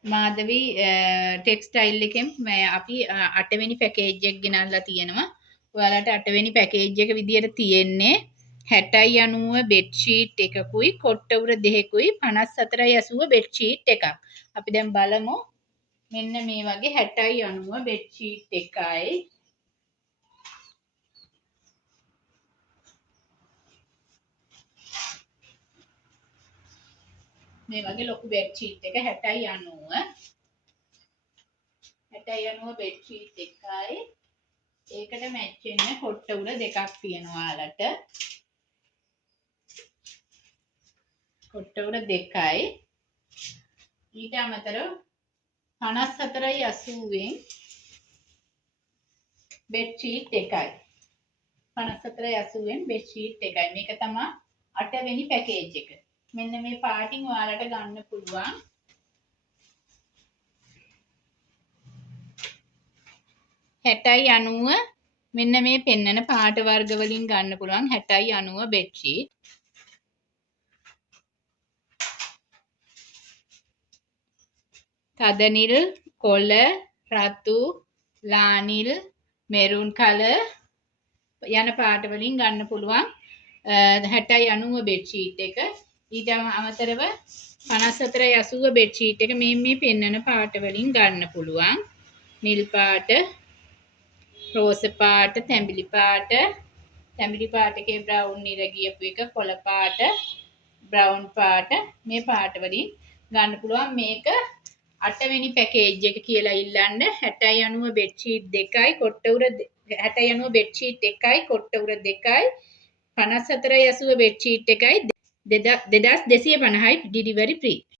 මාධවි textile එකෙන් අපි 8 වෙනි පැකේජ් එක ගෙනල්ලා තියෙනවා. ඔයාලට 8 වෙනි පැකේජ් එක විදියට තියෙන්නේ 60යි 90 බෙඩ් ෂීට් එකකුයි කොට්ට උර දෙකකුයි 54යි 80 බෙඩ් ෂීට් එකක්. අපි දැන් බලමු මෙන්න මේ වගේ 60යි 90 බෙඩ් ෂීට් එකයි මේ වගේ ලොකු බෙඩ් ෂීට් එක 60යි 90 බෙඩ් ෂීට් එකයි ඒකට මැච් වෙන කොට්ට උර දෙකක් තියෙනවා ඔයාලට. කොට්ට උර දෙකයි ඊට අමතරව 54යි 80න් බෙඩ් ෂීට් එකයි. 54යි 80න් බෙඩ් ෂීට් එකයි. මේක තමයි 8 වෙනි පැකේජ් එක. මෙන්න මේ පාටින් ඔයාලට ගන්න පුළුවන්. 60යි 90 මෙන්න මේ පෙන්නන පාට වර්ග වලින් ගන්න පුළුවන් 60යි 90 බෙඩ් ෂීට්. තද නිල්, කොළ, රතු, ලානිල්, මෙරුන් කලර් යන පාට වලින් ගන්න පුළුවන් 60යි 90 බෙඩ් ෂීට් එක. ඊට අමතරව 54යි 80 බෙඩ් ෂීට් එක මේ පෙන්නන පාට වලින් ගන්න පුළුවන්. නිල් පාට, රෝස පාට, තැඹිලි පාට එකේ බ්‍රවුන් නිර ගියපු එක, කොළ පාට, බ්‍රවුන් පාට මේ පාට වලින් ගන්න පුළුවන්. මේක 8 වෙනි පැකේජ් එක කියලා ඉල්ලන්න 60යි 90 බෙඩ් ෂීට් දෙකයි කොට්ට උර 60යි 90 බෙඩ් ෂීට් එකයි කොට්ට උර දෙකයි 54යි 80 බෙඩ් ෂීට් එකයි 2250යි ඩිලිවරි ෆ්‍රී.